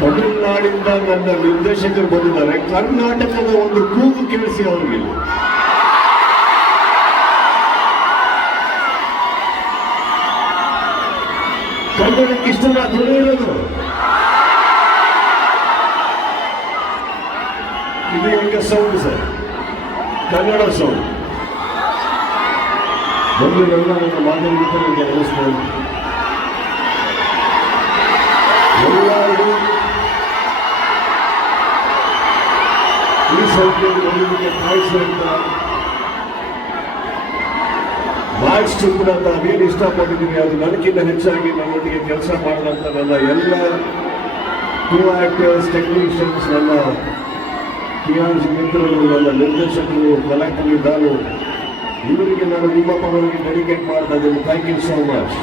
ತಮಿಳುನಾಡಿಂದ ನನ್ನ ನಿರ್ದೇಶಕರು ಬಂದಿದ್ದಾರೆ. ಕರ್ನಾಟಕದ ಒಂದು ಕೂಗು ಕೇಳಿಸಿ ಅವರಿಗೆ. ಕನ್ನಡಕ್ಕೆ ಇಷ್ಟನ ಧ್ವನಿ ಇದು ಹೆಂಗ ಸೌಂಡ್ ಸರ್, ಕನ್ನಡ ಸೌಂಡ್. ಮೊದಲೆಲ್ಲ ನನ್ನ ಮಾಧ್ಯಮಿಕರಿಗೆ ಅನಿಸ್ತೇನೆ ಎಲ್ಲರೂ ಈ ಸೌಖ್ಯವನ್ನು ನೋಡಲಿಕ್ಕೆ ಕಾಯಿಸಿದಂತ ಮಾರ್ಕ್ಸ್ ಕೂಡ ನಾವೇನು ಇಷ್ಟಪಟ್ಟಿದ್ದೀನಿ ಅದು ನನಗಿಂತ ಹೆಚ್ಚಾಗಿ ನನ್ನೊಟ್ಟಿಗೆ ಕೆಲಸ ಮಾಡಿದಂಥ ನನ್ನ ಎಲ್ಲ ಕೋ ಆಕ್ಟರ್ಸ್, ಟೆಕ್ನಿಷಿಯನ್ಸ್, ನನ್ನ ಕಿಯಾನ್ಸ್ ಮಿತ್ರರು, ನನ್ನ ನಿರ್ದೇಶಕರು, ಕಲೆಕ್ಟರ್, ನಾನು ಇವರಿಗೆ ನಾನು ನಿಮ್ಮ ಪರವಾಗಿ ಡೆಡಿಕೇಟ್ ಮಾಡ್ತಾ ಇದ್ದೀನಿ. Thank you so much.